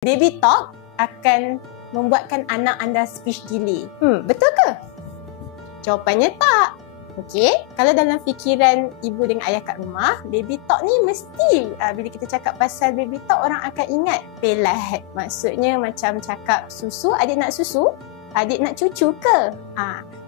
Baby talk akan membuatkan anak anda speech delay. Betul ke? Jawapannya tak. Okey, kalau dalam fikiran ibu dengan ayah kat rumah, baby talk ni mesti bila kita cakap pasal baby talk, orang akan ingat pelat. Maksudnya macam cakap susu, adik nak susu, adik nak cucu ke?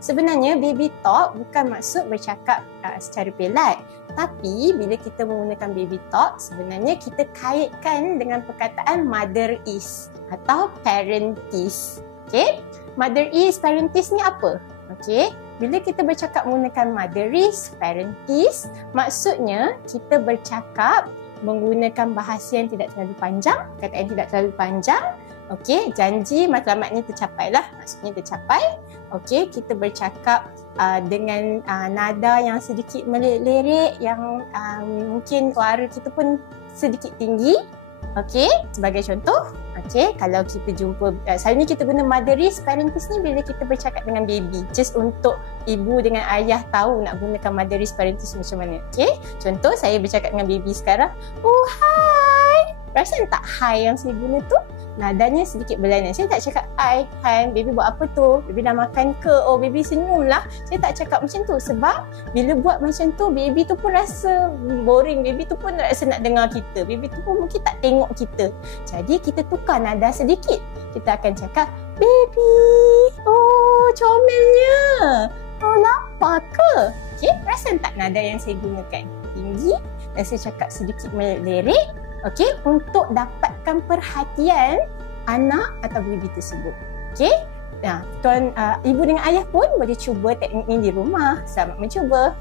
Sebenarnya baby talk bukan maksud bercakap secara pelat. Tapi bila kita menggunakan baby talk, sebenarnya kita kaitkan dengan perkataan mother is atau parent is. Okey? Mother is, parent is ni apa? Okey? Bila kita bercakap menggunakan mother is, parent is, maksudnya kita bercakap menggunakan bahasa yang tidak terlalu panjang, kata yang tidak terlalu panjang. Okey, janji matlamat ni tercapai lah, maksudnya tercapai. Okey, kita bercakap dengan nada yang sedikit melirik, yang mungkin suara kita pun sedikit tinggi. Okey, sebagai contoh, okey, kalau kita jumpa, selalunya kita guna mother is, parent is ni bila kita bercakap dengan baby, just untuk ibu dengan ayah tahu nak gunakan mother is, parent is macam mana. Okey, contoh saya bercakap dengan baby sekarang, oh hi, perasan tak hi yang saya guna tu? Nadanya sedikit berlainan. Saya tak cakap hi, baby buat apa tu? Baby dah makan ke? Oh, baby senyum lah. Saya tak cakap macam tu sebab bila buat macam tu, baby tu pun rasa boring. Baby tu pun rasa nak dengar kita. Baby tu pun mungkin tak tengok kita. Jadi kita tukar nada sedikit. Kita akan cakap, baby, oh comelnya. Oh, lapar ke? Okay, perasan tak nada yang saya gunakan? Tinggi dan saya cakap sedikit melirik. Okey, untuk dapatkan perhatian anak atau baby tersebut. Okey? Nah, ibu dengan ayah pun boleh cuba teknik ini di rumah. Selamat mencuba.